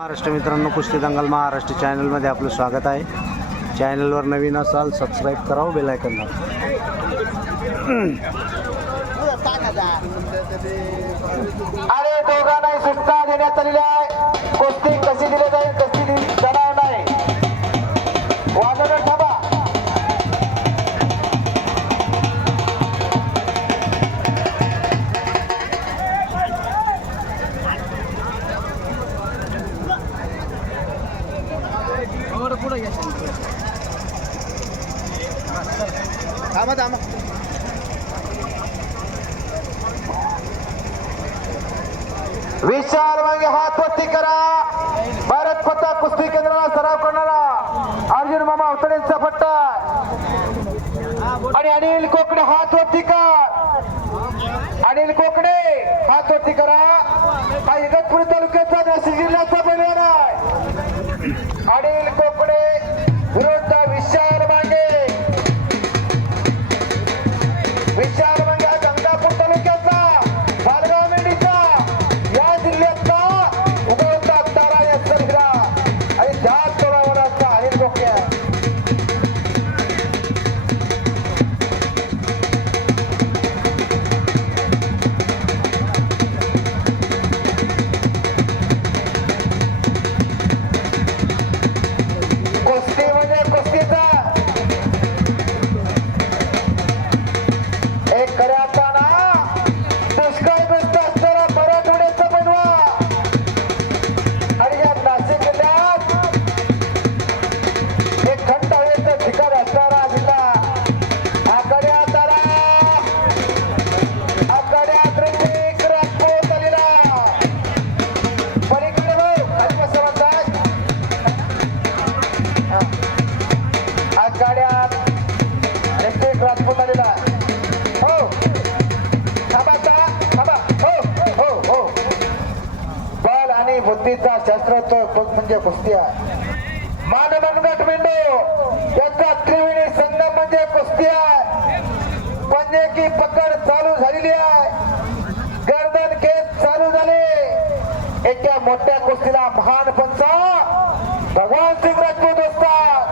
महाराष्ट्र मित्रांनो, कुस्ती दंगल महाराष्ट्र चॅनलमध्ये आपलं स्वागत आहे. चॅनलवर नवीन असाल सबस्क्राईब करा, बेल आयकॉन दाबा. अरे दोघांनाही सूचना देण्यात आलेल्या आहे. कुस्ती कशी दिली जाईल कशी जाणार नाही. वाजवून थांबा. थांबा थांबा. विशाल वांगे हात वरती करा. भारत पता कुस्ती केंद्राला सराव करणारा अर्जुन मामा अवतडेंचा पट्टा आणि अनिल कोकडे हात वरती कर. अनिल कोकडे हात वरती करा. हा इगतपुरी तालुक्याचा नाशिक जिल्ह्याचा पैलवान आहे. अनिल कोकडे विरुद्ध विशाल वांगे. विशाल वांगे हा गंगापूर तालुक्याचा बालगाव मेंढीचा या जिल्ह्यातला उगवता तारा या सरगिरा आणि जात तोडावर असता अनिल कोकडे. कुस्ती म्हणजे कुस्तीचा एक खऱ्या अर्थाना दुष्काळग्रस्त असणारा मराठवाड्याचा पैलवान आणि या नाशिक जिल्ह्यात एक थंड हवेचं ठिकाण असणारा जिल्हा. आकड्यात ऋतिक राजपूत आलेला. पलीकडे भाऊ खाली कसं म्हणतात आकड्यात ऋतिक राजपूत आलेला. हो थांबा. हो बल आणि बुद्धीचा शास्त्रोत्तर म्हणजे कुस्ती आहे. मानमनगट मेंढो याचा त्रिवेणी संगम म्हणजे कुस्ती आहे. पंजे की पकड चालू झालेली आहे. गर्दन केस चालू झाले. एका मोठ्या कुस्तीला महान पंचा भगवान सिंग राजपूत असतात.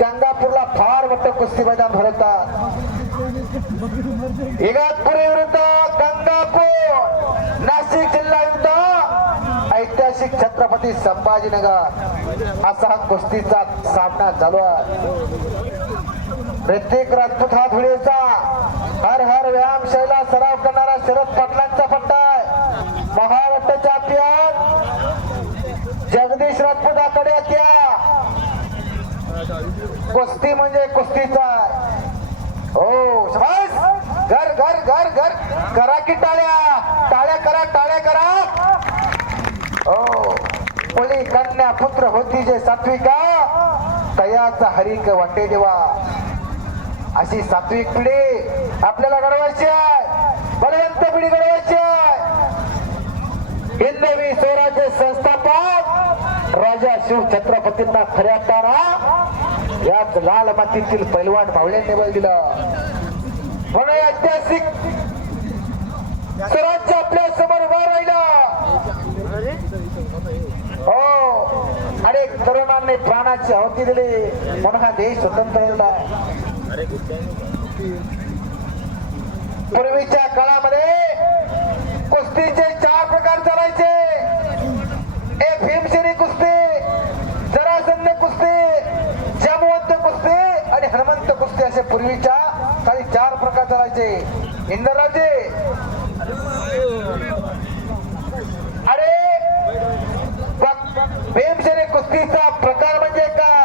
गंगापूरला फार मोठं कुस्ती मैदान भरवतात. इगतपुरी विरुद्ध गंगापूर, नाशिक जिल्हा विरुद्ध ऐतिहासिक छत्रपती संभाजीनगर असा हा कुस्तीचा सामना चालू आहे. ऋतिक राजपूत हा धुळेचा हर हर व्यायामशाळेला सराव करणारा शरद पाटलांचा पट्टा आहे. महाराष्ट्र चॅम्पियन जगदीश राजपूत आकडे क्या कुस्ती म्हणजे कुस्तीचा. हो शाबास. घर घर घर घर करा की टाळ्या करा. हो मुली कन्या पुत्र होती जे सात्विका तयाचा हरिक वाटे देवा. अशी सात्विक पिढी आपल्याला घडवायची आहे. बलवंत पिढी घडवायची आहे. हिंदवी स्वराज्य संस्थापक राजा शिव छत्रपतींना खऱ्या तारा याच लाल मातीतील पैलवान मावळ्यांनी बळ दिलं. म्हणून ऐतिहासिक स्वराज्य आपल्या समोर उभं राहिलं. हो अनेक तरुणांनी प्राणाची आहुती दिली म्हणून हा देश स्वतंत्र झाला. पूर्वीच्या काळामध्ये कुस्तीचे 4 प्रकार चालायचे. एक भीमसेनी कुस्ती, जरासंध कुस्ती, जामवंत कुस्ती आणि हनुमंत कुस्ती असे पूर्वीच्या काळी 4 प्रकार चालायचे. इंद्रराजे अरे भीमसेनी कुस्तीचा प्रकार म्हणजे काय?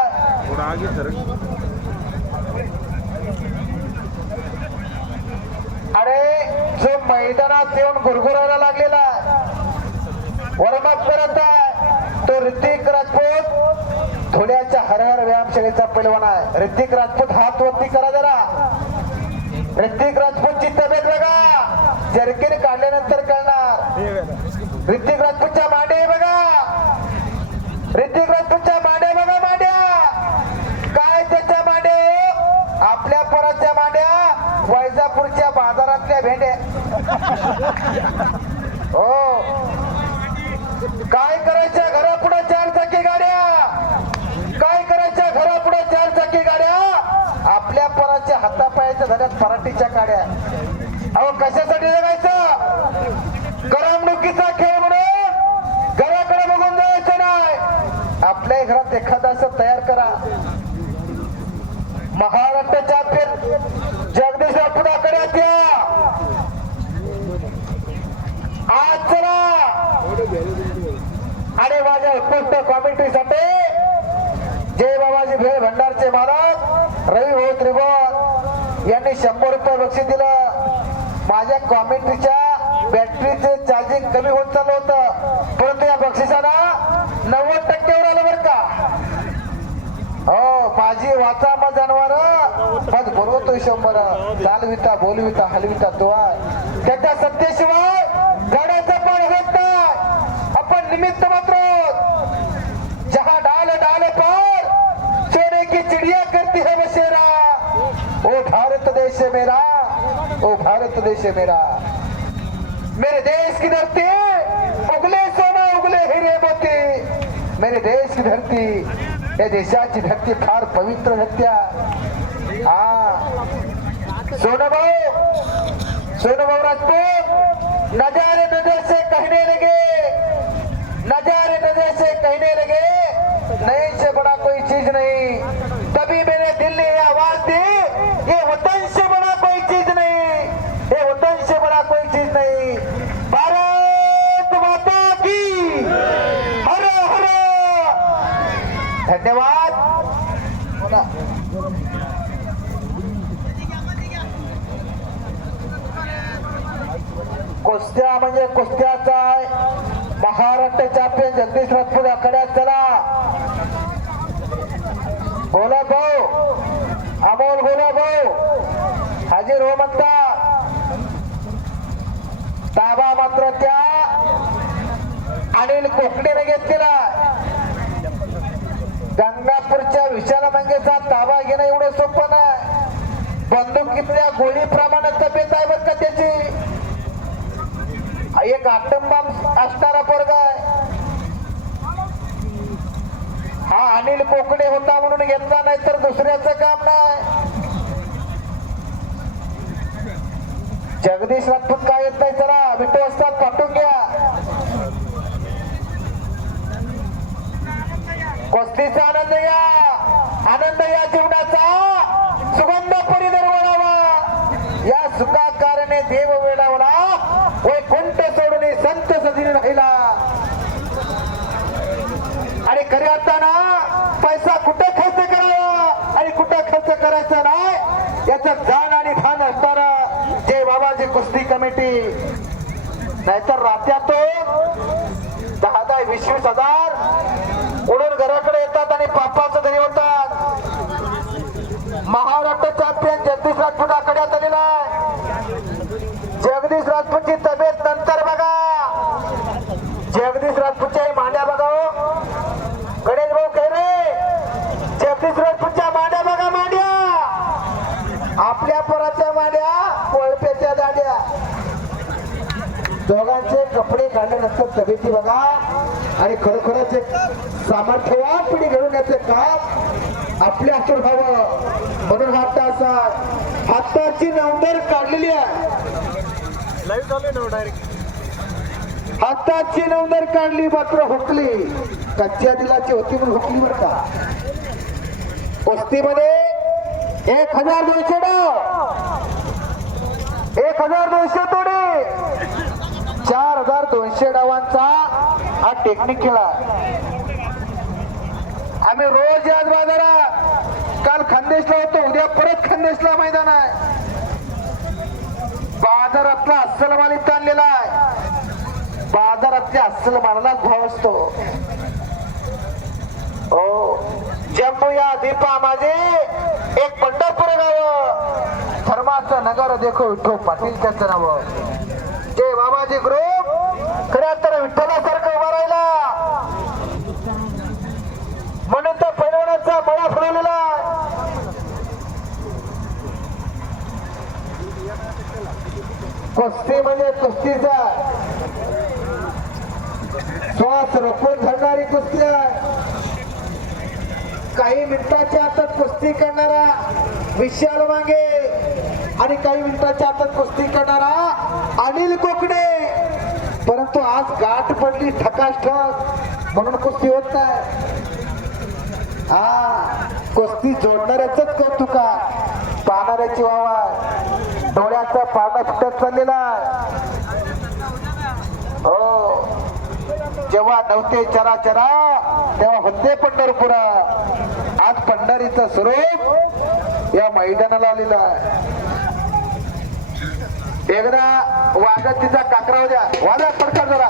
अरे जो मैदानात येऊन गुरगुरायला लागलेला वरमात करत आहे तो ऋतिक राजपूत थोड्याच्या हरहर व्यायामशाळेचा पैलवान आहे. ऋतिक राजपूत हात वरती करा जरा. ऋतिक राजपूतची तब्येत बघा. जर्किन काढल्यानंतर कळणार. ऋतिक राजपूतच्या मांडे बघा. ऋतिक राजपूतच्या मांड्या बघा. मांड्या काय त्याच्या मांड्या आपल्या पोराच्या मांड्या वैजापूरच्या बाजारातल्या भेंड्या. हो काय करायच्या घरापुढे चार चाकी गाड्या, काय करायच्या घरापुढे चार चाकी गाड्या, आपल्या पोराच्या हातापायाच्या झाल्यात पराठीच्या काड्या. अहो कशासाठी जगायचं? करमणुकीचा खेळ म्हणून घराकडे बघून जायचं नाही. आपल्या घरात एखादा असं तयार करा. महाराष्ट्र चॅम्पियन जगदीश पुढाकडे द्या. आज चला आणि माझ्या उत्कृष्ट कॉमेंट्रीसाठी जय बाबाजी भेळ भंडारचे मालक रवी भाऊ त्रिभुवन यांनी 100 रुपये बक्षीस दिलं. माझ्या कॉमेंट्रीच्या बॅटरीचे चार्जिंग कमी होत चाललं होतं, परंतु या बक्षिसाला 90% आलं बरं का. हो माझी वाचा मग जनावर मग बोलवतोय 100. चालविता बोलविता हलविता तो आहे. त्याच्या सत्तेशिवाय गाड्याचं पण होत नाही. आपण निमित्त मात्र जहा डाल डाल पर सोने की चिड़िया करती है बसेरा. ओ भारत देश मेरा, ओ भारत देश मेरा, मेरे देश की धरती उगले सोना उगले हिरे मोती. मेरे देश की धरती, या देशाची धरती फार पवित्र धरती आहे. सोनभाऊ राजपूत नजारे नजर से कहने लगे, नजारे नजर से कहने लगे, नहीं से बड़ा कोई चीज नहीं. तभी मेरे दिल ने ये आवाज दी, ये वतन से बड़ा कोई चीज नहीं, ये वतन से बड़ा कोई चीज नहीं. भारत माता की हर हर. धन्यवाद. कुस्त्या म्हणजे कुस्त्याचा आहे. महाराष्ट्र चॅम्पियन जगदीश राजपूत आखाड्यात चला. गोला भाऊ अमोल गोला भाऊ हाजीर हो म्हणता. ताबा मात्र त्या अनिल कोकणीने घेतलेला. गंगापूरच्या विशाल मंगेचा ताबा घेणं एवढं सोपं नाही. बंदुकीतल्या गोळीप्रमाणे तब्येत आहे बरं का त्याची. एक आटंबम असणारा पोरगा आहे हा. अनिल कोकणे होता म्हणून घेतला, नाही तर दुसऱ्याचं काम नाही. जगदीश राजपूत काय येत नाही. चला विठू असतात पाठवून घ्या. कुस्तीचा आनंद या, आनंद या जीवनाचा सुगंध परिधर वळावा. या सुखाकारणे देव वेडावला, वैकुंठ सोडून संत सजीन राहिला. आणि खऱ्या अर्थानं पैसा कुठे खर्च करावा आणि कुठे खर्च करायचा नाही याचं जाण आणि भान असताना जय बाबाजी कुस्ती कमिटी. नाहीतर रात्यातून 10-20 हजार उडून घराकडे येतात आणि पापाचं धनी होतात. महाराष्ट्र चॅम्पियन जगदीश राजपूत आखाड्यात आलेला आहे. जगदीश राजपूतची तब्येत नंतर बघा. जगदीश राजपूतच्या मांड्या बघा. गणेश भाऊ काय रे, जगदीश राजपूतच्या मांड्या बघा. मांड्या आपल्या पोराच्या मांड्या, कोळप्याच्या दांड्या. दोघांचे कपडे काढल्यानंतर तब्येती बघा. आणि खरोखरच एक सामर्थ्यवान पिढी घडून याचे काम आपल्या हातून व्हावं म्हणून हाताची नवंदर काढलेली आहे. हाताची नवंदर काढली मात्र हुकली. कच्च्या दिलाची होती म्हणून हुकली बरं का. कुस्तीमध्ये 1200 डाव, 1200 तोडे, 4200 डावांचा हा टेक्निक खेळा. आम्ही रोज याच बाजारात, काल खानदेशला होतो, उद्या परत खानदेशला मैदान आहे. बाजारातला अस्सल माल इथं आणलेला आहे. बाजारातल्या अस्सल मालालाच भाव असतो. ओ जम्मू या दीपा माझे एक पंढरपूर गाव, धर्माचं नगर देखो विठ्ठल पाटील त्याचं नाव. जय बाबाजी ग्रुप खऱ्या तर विठ्ठलासारखं उभा राहिला म्हणून तर पैलवानाचा मळा फुलवलेला. कुस्ती म्हणजे कुस्तीचा श्वास काही मिनिटाच्या आतात कुस्ती करणारा विशाल मांगे आणि काही मिनिटाच्या आतात कुस्ती करणारा अनिल कोकडे. परंतु आज गाठ पडली ठकाठक म्हणून कुस्ती होत नाही. हा कुस्ती जोडणाऱ्याच कौतुक आहे, पाहणाऱ्याची वावा. डोळ्याचा पारणा फुटत चाललेला हो. जेव्हा नव्हते चराचरा तेव्हा होते पंढरपुरा. आज पंढरीचं स्वरूप या मैदानाला आलेलं आहे. एकदा वाजत तिचा काकरा द्या, वाजा पडकार जरा.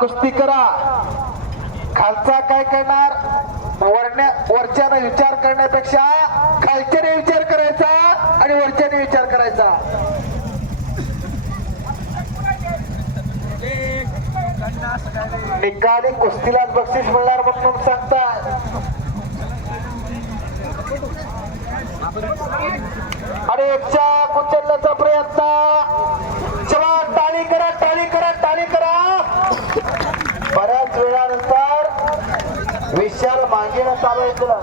कुस्ती करा. खालचा काय करणार, वरच्याने विचार करण्यापेक्षा खालच्याने विचार करायचा आणि वरच्याने विचार करायचा. निकाली कुस्तीला बक्षीस मिळणार म्हणून सांगतात. आणि एकच्या कुचलण्याचा प्रयत्न. चला टाळी करा, टाळी करा, टाळी करा. बऱ्याच वेळानंतर विशाल मागेला चालू केलं.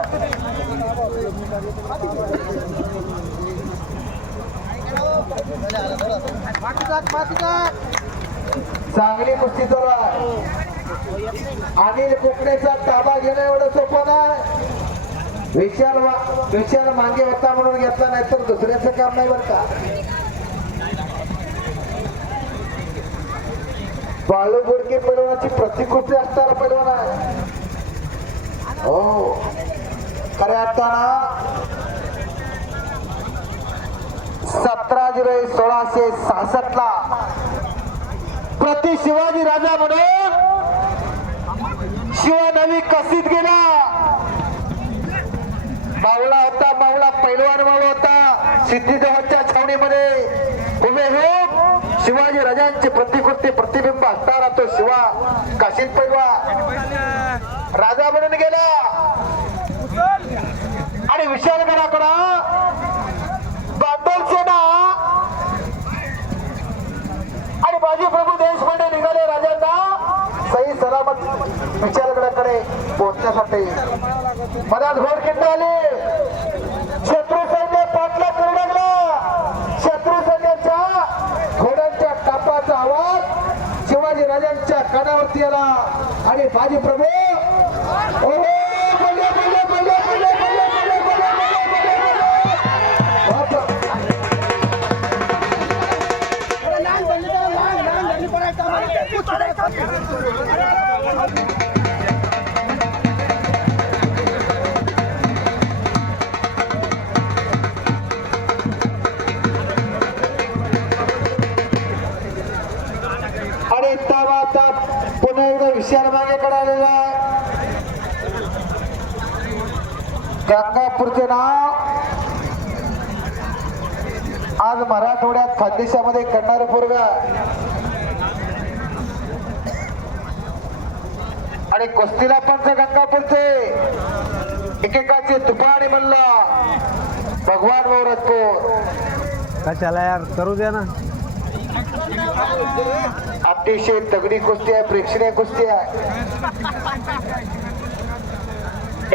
चांगली कुस्ती चालू आहे. अनिल कोकणेचा ताबा घेणं एवढं सोपं नाही. विशाल मागे होता म्हणून घेतला, नाही तर दुसऱ्याचं काम नाही बरं का. बाळू बोडके पैलवानाची प्रतिकृती असणारा पैलवान आहे हो. खऱ्या अर्थानं 17 जुलै 1666 ला प्रति शिवाजी राजा म्हणून शिवनवी कसीत गेला. मावळा होता, मावळा पैलवान मावळा होता. सिद्धिदेवाच्या छावणीमध्ये उभे होऊन शिवाजी राजांचे प्रतिकृती प्रतिबिंब असणारा तो शिवा काशीत पैलवान राजा म्हणून गेला. आणि विशालगडाकडा बांडोल सेना आणि बाजी प्रभू देशपांडे निघाले राजांना सही सलामत विशालगडाकडे पोहोचण्यासाठी. मधात घोडखिंड आली. शत्रू सैन्य पाटला पूर्ण. शत्रू सैन्याच्या घोड्यांच्या टापाचा आवाज शिवाजी राजांच्या कानावरती आला. आणि बाजी प्रभू आणि आता पुन्हा एकदा विशाल मागेकडे आलेला आहे. गंगापूरचे नाव आज मराठवाड्यात खानदेशामध्ये करणारे पोरगा. आणि कुस्तीला पंच गंगापूरचे एकेकाचे तुपाणी म्हणला भगवान वरदपूर. कशाला यार, करू द्या ना. अतिशय तगडी कुस्ती आहे, प्रेक्षणीय कुस्ती आहे.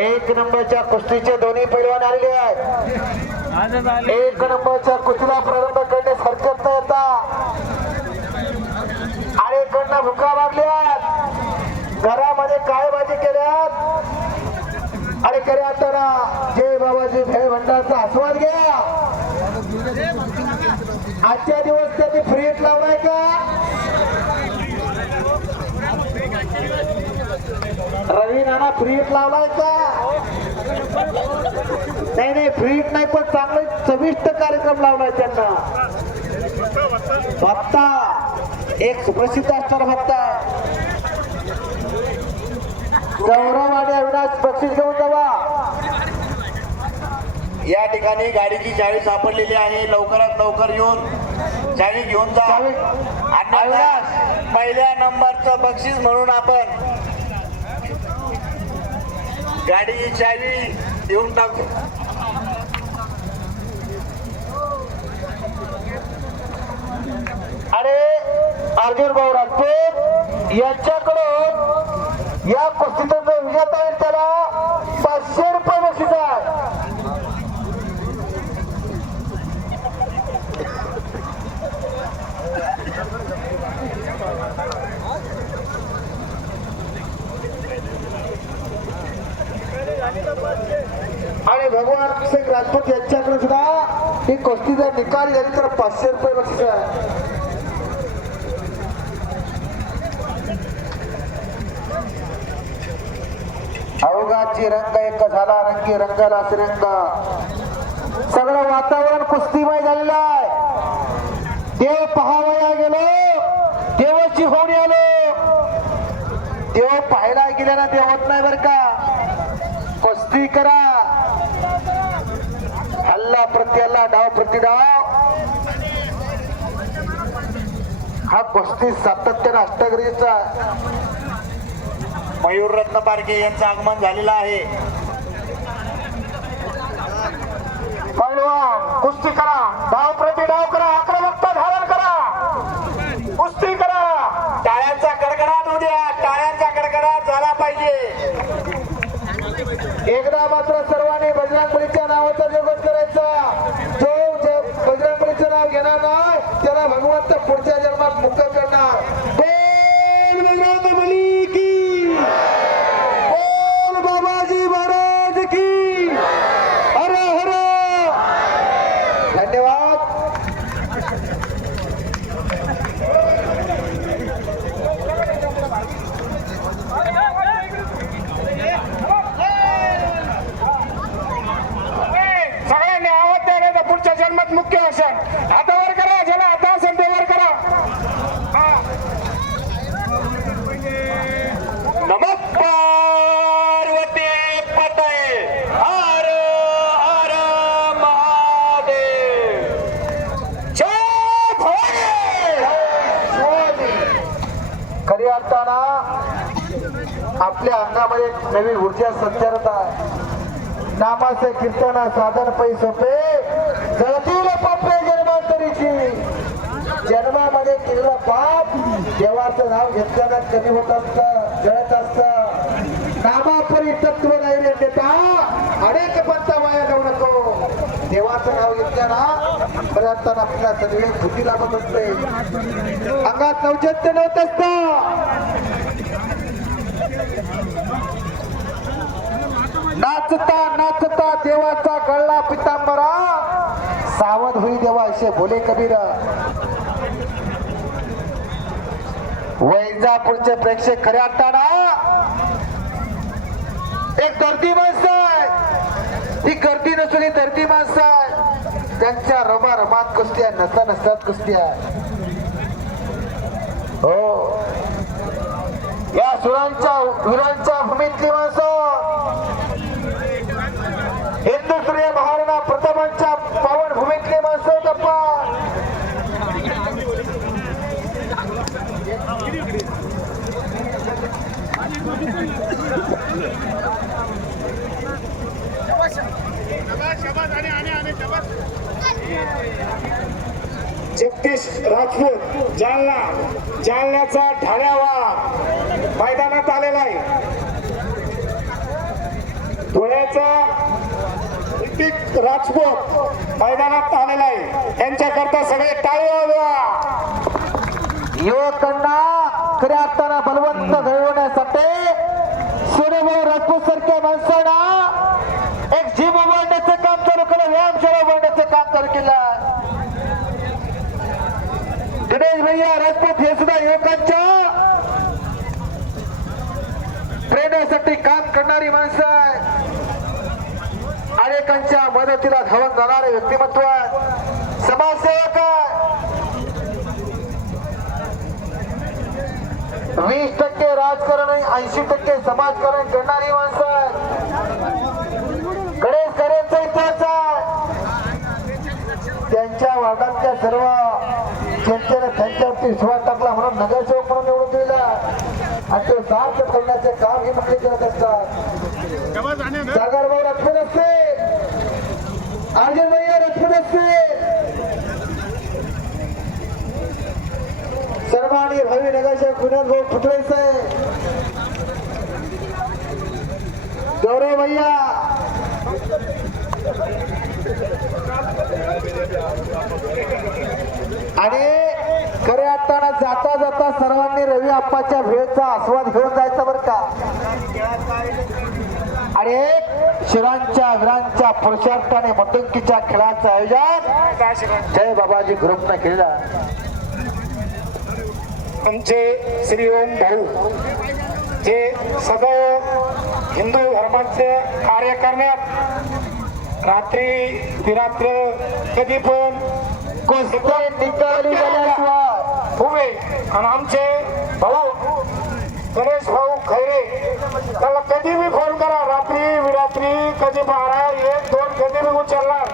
एक नंबरच्या कुस्तीचे दोन्ही पैलवान आलेले आहेत. एक नंबरच्या कुस्तीला प्रारंभ करण्यास हरकत न येता अनेकांना भुका लागल्यात. घरामध्ये काय भाजी केल्यात आणि खऱ्या अर्थानं जय बाबाजी भेळ भंडारचा आस्वाद घ्या. आजच्या दिवस त्यांनी फ्रीज लावलाय का? रवी नाना फ्रीज लावलाय का? नाही फ्रीज नाही, पण चांगला चविष्ट कार्यक्रम लावलाय त्यांना. भत्ता एक सुप्रसिद्ध असणारा भत्ता गौरव आणि अविनाश बक्षीस घेऊन जावा. या ठिकाणी गाडीची चावी सापडलेली आहे. लवकरात लवकर येऊन चावी घेऊन जा. आणि पहिल्या नंबरचं बक्षीस म्हणून आपण गाडीची चावी देऊन टाकू. आणि अर्जुन भाऊ राजपूत यांच्याकडून या कुस्तीचा जो विजेता आहे त्याला 500 रुपये बक्षीस आहे. आणि भगवान सिंग राजपूत यांच्याकडे सुद्धा ही कुस्ती जर निकाल झाली तर 500 रुपये बक्षीस आहे. अवघाची रंग एक झाला, रंगी रंगाला रंग. सगळं वातावरण कुस्तीमय झालेलं आहे. देव पहावया गेलो, देवाची होणी आलो. देव पाहायला गेल्यानं देव होत नाही बर का. कुस्ती करा, हल्ला प्रति हल्ला, डाव प्रति डाव. हा कुस्ती सातत्यानं अष्टगरीचा. मयूर रत्न पारखे यांचं आगमन झालेलं आहे. पैलवान कुस्ती करा, डाव प्रति डाव करा, आक्रमकता धारण करा, कुस्ती करा. टाळ्यांचा कडकडाट होऊ द्या. टाळ्यांचा कडकडाट झाला पाहिजे. एकदा मात्र सर्वांनी बजरंगबलीच्या नावाचा जगत करायचा. जो बजरंगबलीचं नाव घेणार नाही त्याला भगवंत पुढच्या जन्मात मुक्त करणार. बोल बजरंगबली की, बोल बाबाजी महाराज की. हर हर. धन्यवाद. सगळ्यांनी आवाज द्यायला पुढच्या जन्मात मुख्य असेल. आता वर करा, ज्याला आता असेल ते वर करा. नमः पार्वती पतये हर हर महादेव. जय भोले. खरी अर्थानं आपल्या अंगामध्ये एक नवीन ऊर्जा संचारत आहे. नामाचे कीर्तन साधन पै सोपे जळतील पापे जन्मांतरीची. जन्मामध्ये केलेलं पाप देवाचं नाव घेतल्यानं कमी होत असतं, जळत असतं. नामापरी तत्व नाही रे नेता, अनेक पंथा वाया जाऊ नको. देवाचं नाव घेतल्यानं पर्यंत आपल्याला सगळे बुद्धी लागत असते, अंगात नवचैत्य नव्हत असतं. नाचता नाचता देवाचा गळला पितांबरा, सावध होई देवा असे बोले कबीर. वैजापूरचे प्रेक्षक खऱ्या अर्थानं एक गर्दी माणसं आहे. ही गर्दी नसून ही धरती माणसं आहे. त्यांच्या रमा रमात कुस्ती आहे, नसा नसतात कुस्ती आहे. हो, या सुरांच्या वीरांच्या भूमीतली माणसं, हिंदुस्त्रीय महाराणा प्रतापांच्या पावन भूमीतले माणसं टप्पा. जगदीश राजपूत जालन्याचा ढाल्यावा मैदानात आलेला आहे. धुळ्याचा ऋतिक राजपूत मैदानात आलेला आहे. यांच्याकरता सगळे टाळी वाजवा. युवकांना खऱ्या अर्थानं बलवंत घडवण्यासाठी सोनेभाऊ राजपूत सारख्या माणसांना गणेश भैया राजपूत हे सुद्धा युवकांच्या प्रेरणासाठी काम करणारी माणसं आहे. अनेकांच्या मदतीला धावून जाणारे व्यक्तिमत्व आहे. समाजसेवक आहे. 20% राजकारण आणि 80% समाजकारण करणारी माणसं आहे. गणेश खरेंचा इतिहास आहे. त्यांच्या वार्डातल्या सर्व जनतेने त्यांच्यावरती विश्वास टाकला म्हणून नगरसेवक म्हणून निवडून दिला आणि ते सार्थ करण्याचे काम हे मंडळी करत असतात. सागरभाऊ राजपूत असते, अर्जुन भैया राजपूत असते, सर्वांनी भावी नगरसेवक विनोद भाऊ फुटळे साहेब, गौरव भैया, आणि खरे असताना जाता जाता सर्वांनी रवी आप्पाच्या भेळचा आस्वाद घेऊन जायचा बरं का. आणि शिरांच्या वीरांच्या पुरुषार्थाने मतंकीच्या खेळाचं आयोजन जय बाबाजी ग्रुपनं केलं. आमचे श्री ओम भाऊ जे सदैव हिंदू धर्माचे कार्य करण्यात रात्री विरात्र कधी पण उभे आणि आमचे भाऊ गणेश भाऊ खैरे त्याला कधी बी फोन करा, रात्री विरात्री कधी 12, 1, 2 कधी बी उचलणार,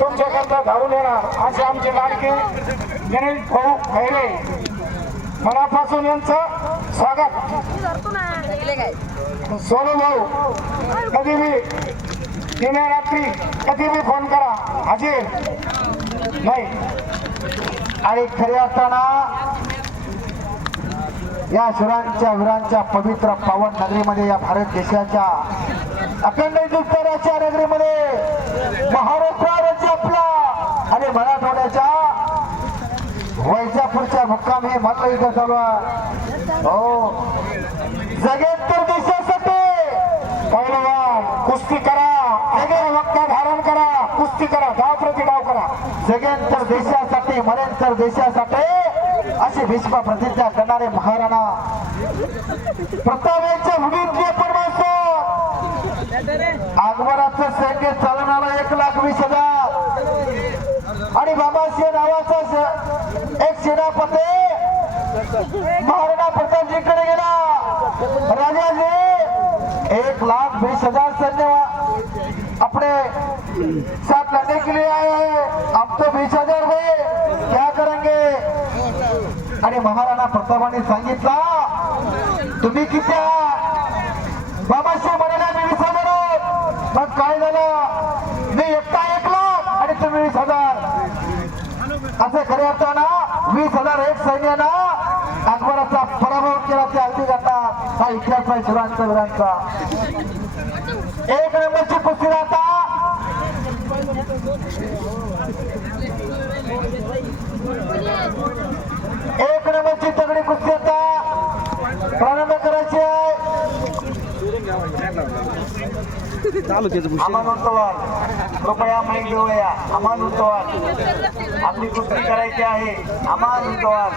तुमच्याकरता धावून येणार. असे आमचे लाडके गणेश भाऊ खैरे मनापासून यांचं स्वागत. सोनू भाऊ कधी बी दिने रात्री कधी बी फोन करा, हजर नाही. आणि खरे असताना या शिरांच्या वीरांच्या पवित्र पावन नगरीमध्ये, या भारत देशाच्या अखंड हिंदुस्थानाच्या नगरीमध्ये, महाराष्ट्र राज्य आपला आणि मराठवाड्याच्या वैजापूरच्या मुक्काम हे मात्र इथं चालू आहे. हो, जगेतर देशासाठी पहिलवान कुस्ती करा, सगळे वक्ता धारण करा, कुस्ती करा, डाव प्रति डाव करा. जगेतर देशासाठी, मरेंतर देशासाठी अशी भीष्म प्रतिज्ञा करणारे महाराणा प्रताप यांच्या भूमीतले पण माणसं. अकबराचं सैन्य चालवणारा 1,20,000 आणि बाबासिंह नावाचा एक सेनापती महाराणा प्रतापजीकडे गेला. राजाजी 1,20,000 सैन्य अपने साथ लड़ने के लिए आए हैं, अब तो 20,000 है, क्या करेंगे. आणि महाराणा प्रतापाने सांगितलं तुम्ही किती आहात. बाबाशी म्हणाला मी 20,000. मग काय झालं, मी एकटा 1,00,000 आणि तुम्ही 20,000. असे खरे असताना 20,000 एक सैन्यानं अकबराचा पराभव केला. ते अगदी जातात हा इतिहास आहे शिरांचा वीरांचा. एक नंबरची कुस्ती आता एक नंबरची तगडी कुस्ती आता प्रारंभ करायची आहे. अमानवंतवार कृपया माईक घेऊया. अमानवंतवार आपली कुस्ती करायची आहे. अमानवंतवार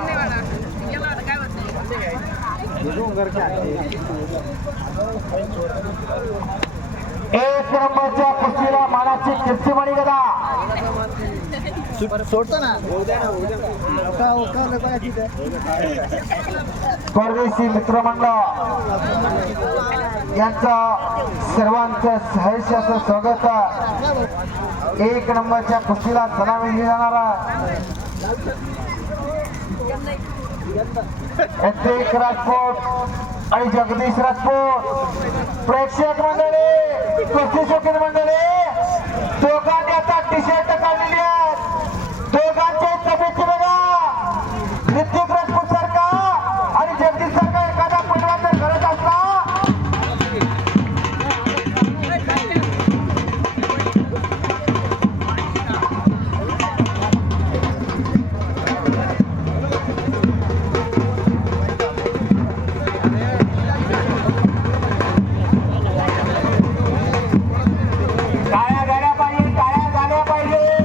एक नंबरच्या कुस्तीला मानाची कीर्तिमणी गदा परदेशी मित्रमंडळ यांचं सर्वांचं सहर्ष असं स्वागत. एक नंबरच्या कुस्तीला सलामी दिली जाणारा एक राजपूत आणि जगदीश राजपूत. प्रेक्षक मंडळी, कुस्ती शौकीन मंडळी, दोघांनी आता टी शर्ट काढलेली आहेत. दोघांचे तब्येती बघा. ऋतिक राजपूत सारखा आणि जगदीश सारखा एखादा पैलवान जर करत असला टाळ्या झाल्या पाहिजे, टाळ्या झाल्या पाहिजे.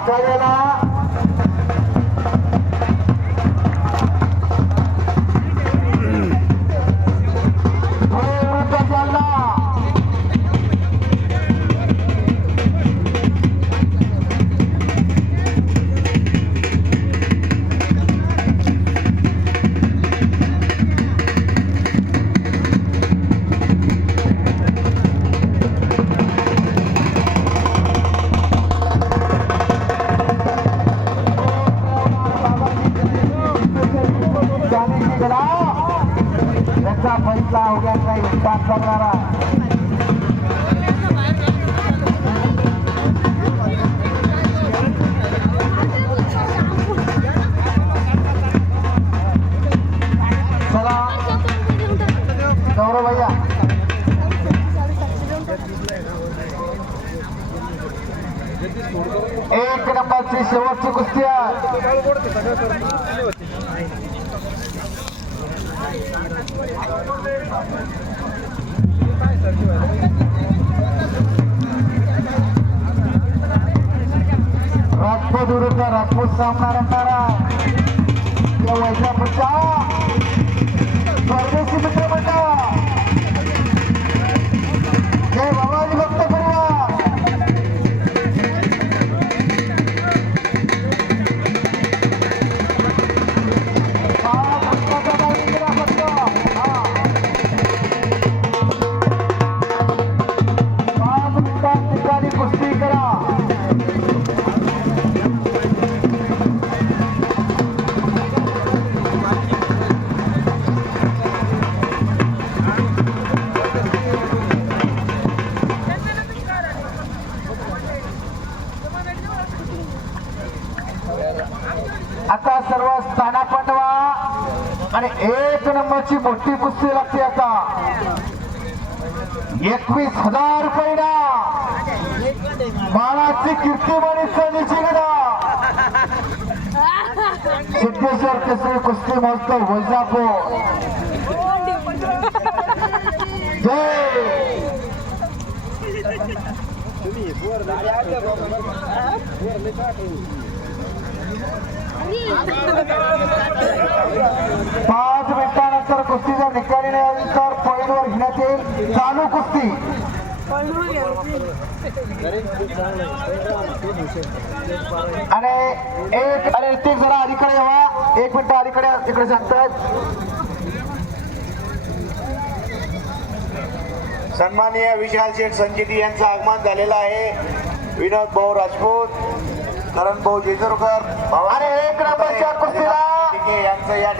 आखाड्याला त्याचा फैसला उद्या काही विकास करणारा चला गौरव भैया एक नंबरची शेवटची कुस्ती राजपूत विरुद्ध राजपूत सामना रंगणारा या वैजापूरच्या परदेशी मित्रमंडळ जय भवानी भक्त परिवार कुस्ती करा आता सर्व स्थाना पाठवा आणि एक नंबरची मोठी कुस्ती लागते आता 21,000 रुपये बाळाची कीर्तिमानी चढीची गदा सिद्धेश्वर केसरी कुस्ती महोत्सव वैजापूर जय पाच मिनिटानंतर कुस्ती जर निकाली नाही आली तर पॉईंटवर घेण्यात येईल चालू कुस्ती आणि एक अरे ऋतिक जरा अलीकडे यावा 1 मिनिट अलीकडे इकडे सांगतात सन्माननीय विशाल शेठ संकेती यांचं आगमन झालेलं आहे विनोद भाऊ राजपूत करण भाऊ जेजूरकर अरे एक नंबरच्या कुस्तीला यांचं या